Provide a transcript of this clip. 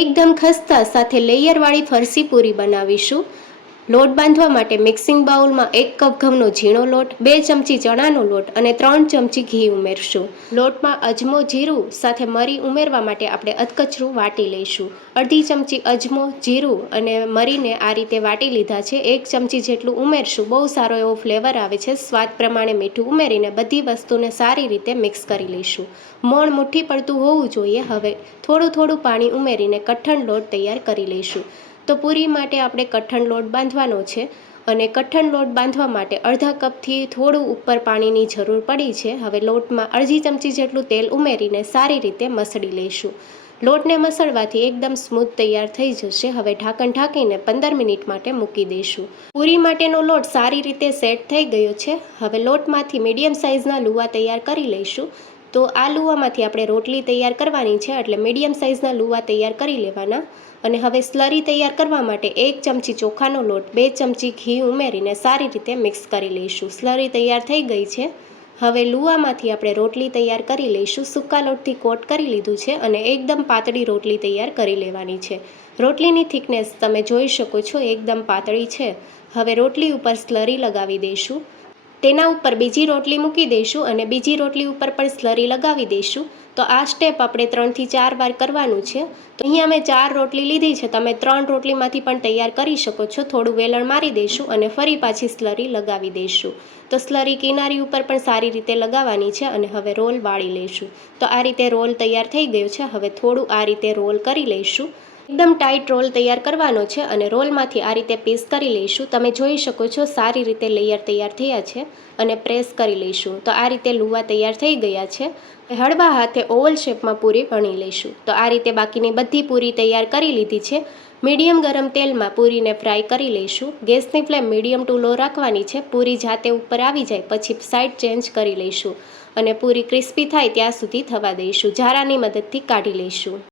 એકદમ ખસ્તા સાથે લેયરવાળી ફરસી પૂરી બનાવીશું। લોટ બાંધવા માટે મિક્સિંગ બાઉલમાં 1 કપ ઘઉંનો ઝીણો લોટ, 2 ચમચી ચણાનો લોટ અને 3 ચમચી ઘી ઉમેરશું। લોટમાં અજમો, જીરું સાથે મરી ઉમેરવા માટે આપણે અધકચરું વાટી લઈશું। અડધી ચમચી અજમો, જીરું અને મરીને આ રીતે વાટી લીધા છે। 1 ચમચી જેટલું ઉમેરશું। બહુ સારો એવો ફ્લેવર આવે છે। સ્વાદ પ્રમાણે મીઠું ઉમેરીને બધી વસ્તુને સારી રીતે મિક્સ કરી લઈશું। મોણ મુઠ્ઠી પડતું હોવું જોઈએ। હવે થોડું પાણી ઉમેરીને કઠણ લોટ તૈયાર કરી લઈશું। તો પૂરી માટે આપણે કઠણ લોટ બાંધવાનો છે અને કઠણ લોટ બાંધવા માટે અડધા કપથી થોડું ઉપર પાણીની જરૂર પડી છે। હવે લોટમાં અડધી ચમચી જેટલું તેલ ઉમેરીને સારી રીતે મસળી લઈશું। લોટને મસળવાથી એકદમ સ્મૂથ તૈયાર થઈ જશે। હવે ઢાંકણ ઢાંકીને 15 મિનિટ માટે મૂકી દઈશું। પૂરી માટેનો લોટ સારી રીતે સેટ થઈ ગયો છે। હવે લોટમાંથી મીડિયમ સાઇઝના લુવા તૈયાર કરી લઈશું। તો આ લુવામાંથી આપણે રોટલી તૈયાર કરવાની છે, એટલે મીડિયમ સાઇઝના લુવા તૈયાર કરી લેવાના। અને હવે સ્લરી તૈયાર કરવા માટે 1 ચમચી ચોખાનો લોટ, 2 ચમચી ઘી ઉમેરીને સારી રીતે મિક્સ કરી લઈશું। સ્લરી તૈયાર થઈ ગઈ છે। હવે લુવામાંથી આપણે રોટલી તૈયાર કરી લઈશું। સૂકા લોટથી કોટ કરી લીધું છે અને એકદમ પાતળી રોટલી તૈયાર કરી લેવાની છે। રોટલીની થિકનેસ તમે જોઈ શકો છો, એકદમ પાતળી છે। હવે રોટલી ઉપર સ્લરી લગાવી દઈશું। તેના ઉપર બીજી રોટલી મૂકી દઈશું અને બીજી રોટલી ઉપર પણ સ્લરી લગાવી દઈશું। તો આ સ્ટેપ આપણે 3 થી 4 વાર કરવાનું છે। તો અહીંયા મેં 4 રોટલી લીધી છે, તમે 3 રોટલીમાંથી પણ તૈયાર કરી શકો છો। થોડું વેલણ મારી દઈશું અને ફરી પાછી સ્લરી લગાવી દઈશું। તો સ્લરી કિનારી ઉપર પણ સારી રીતે લગાવવાની છે અને હવે રોલ વાળી લઈશું। તો આ રીતે રોલ તૈયાર થઈ ગયો છે। હવે થોડું આ રીતે રોલ કરી લઈશું। એકદમ ટાઈટ રોલ તૈયાર કરવાનો છે અને રોલમાંથી આ રીતે પીસ કરી લઈશું। તમે જોઈ શકો છો સારી રીતે લેયર તૈયાર થયા છે અને પ્રેસ કરી લઈશું। તો આ રીતે લુવા તૈયાર થઈ ગયા છે। હળવા હાથે ઓવલ શેપમાં પૂરી વણી લઈશું। તો આ રીતે બાકીની બધી પૂરી તૈયાર કરી લીધી છે। મીડિયમ ગરમ તેલમાં પૂરીને ફ્રાય કરી લઈશું। ગેસની ફ્લેમ મીડિયમ ટુ લો રાખવાની છે। પૂરી જાતે ઉપર આવી જાય પછી સાઈડ ચેન્જ કરી લઈશું અને પૂરી ક્રિસ્પી થાય ત્યાં સુધી થવા દઈશું। ઝારાની મદદથી કાઢી લઈશું।